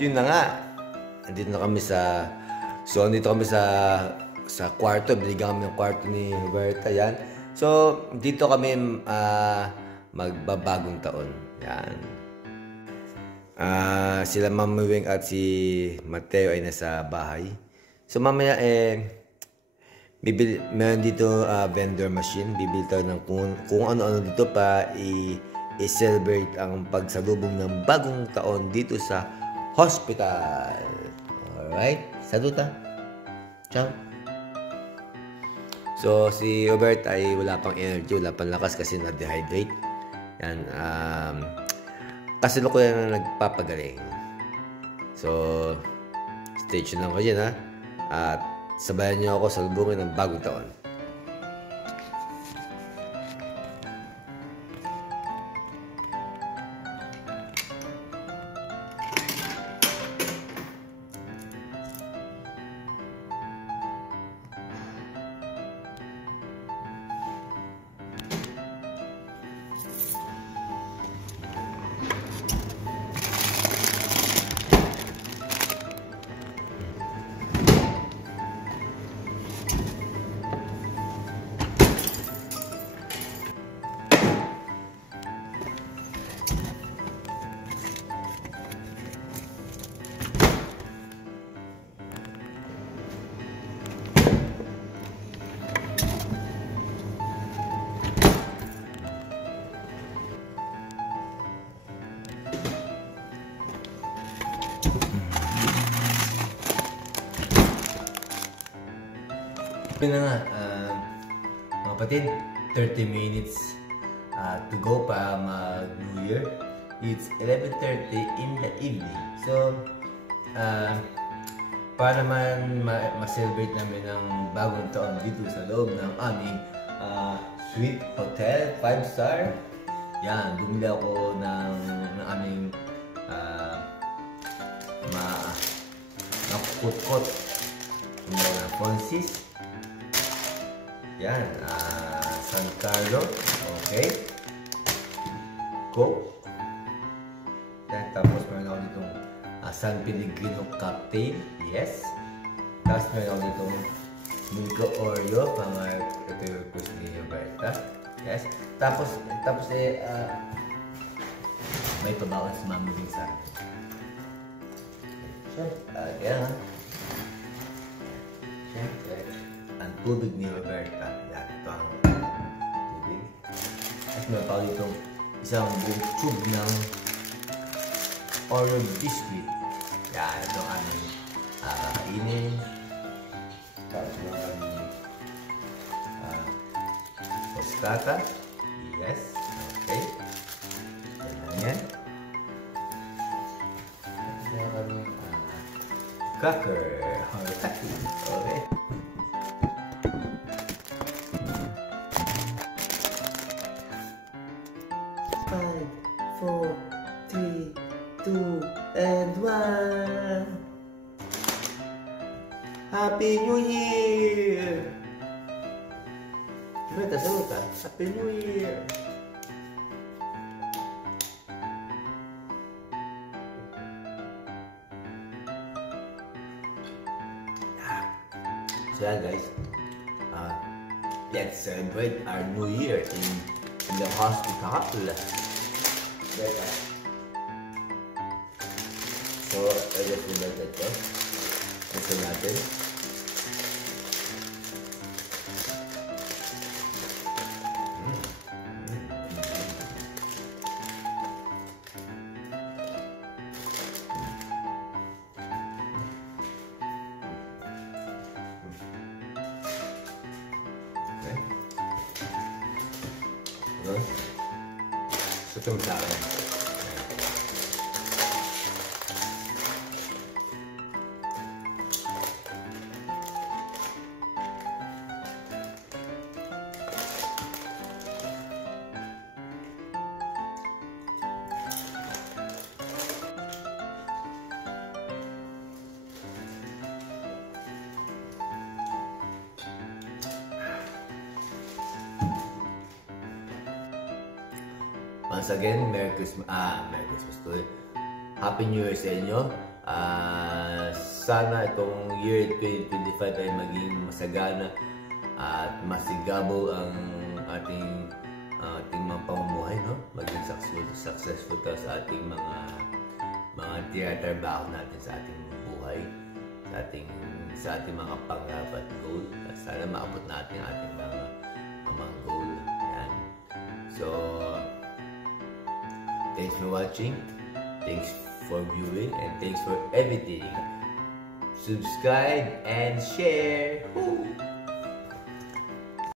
yun na nga. Andito na kami sa... So, andito kami sa kwarto. Binigyan kami ng kwarto ni Roberta. Yan. So, dito kami magbabagong taon. Yan. Sila Mama Wing at si Mateo ay nasa bahay. So, mamaya meron dito vendor machine. Bibili tayo ng kung ano-ano dito pa i-celebrate ang pagsalubong ng bagong taon dito sa hospital. Alright? Saluta. Ciao. So, si Robert ay wala pang energy, wala pang lakas kasi na-dehydrate. Yan. Kasalukuyan na nagpapagaling. So, stay tuned lang kayo dyan, ha? At sabayan niyo ako sa salubungin ng bagong taon. Yun na nga, mga kapatid, 30 minutes to go pa mag-New Year. It's 11:30 in the evening. So, para naman ma-celebrate namin ang bagong taon dito sa loob ng aming suite hotel, 5-star. Yan, bumili ako ng aming makukot na Francis. Yan, San Carlo, okay. Coke. Yan, tapos meron ako ditong San Pellegrino cocktail, yes. Tapos meron ako ditong Milka Oreo, ito yung request ni Roberta, yes. Tapos may pabawan sa Mama Wing sa akin. Yan, ha. Siyempre, ang tubig ni Roberta. Yan, ito ang tubig. At meron pa ditong isang buong tube ng Oreo biscuit. Yan, ito ang aming kakainin. Tapos meron kami postata. Yes, okay. Yan lang yan. At meron kami cracker or taki. Okay. 4, 3, 2, and 1. Happy New Year! Saluta. Happy New Year! So yeah, guys, let's celebrate our New Year in the hospital. So, let's remember that ito. Ito natin. Okay. So, ito sa akin. Once again, Merry Christmas to Happy New Year sa inyo. Sana itong year 2025 ay maging masagana at masigabo ang ating mga pamumuhay, no? Maging successful tayo sa ating mga tinatrabaho natin sa ating buhay, sa ating mga pangarap at goal. Sana maabot natin ang ating mga goal. Yan. So, thanks for watching, thanks for viewing, and thanks for everything. Subscribe and share. Woo!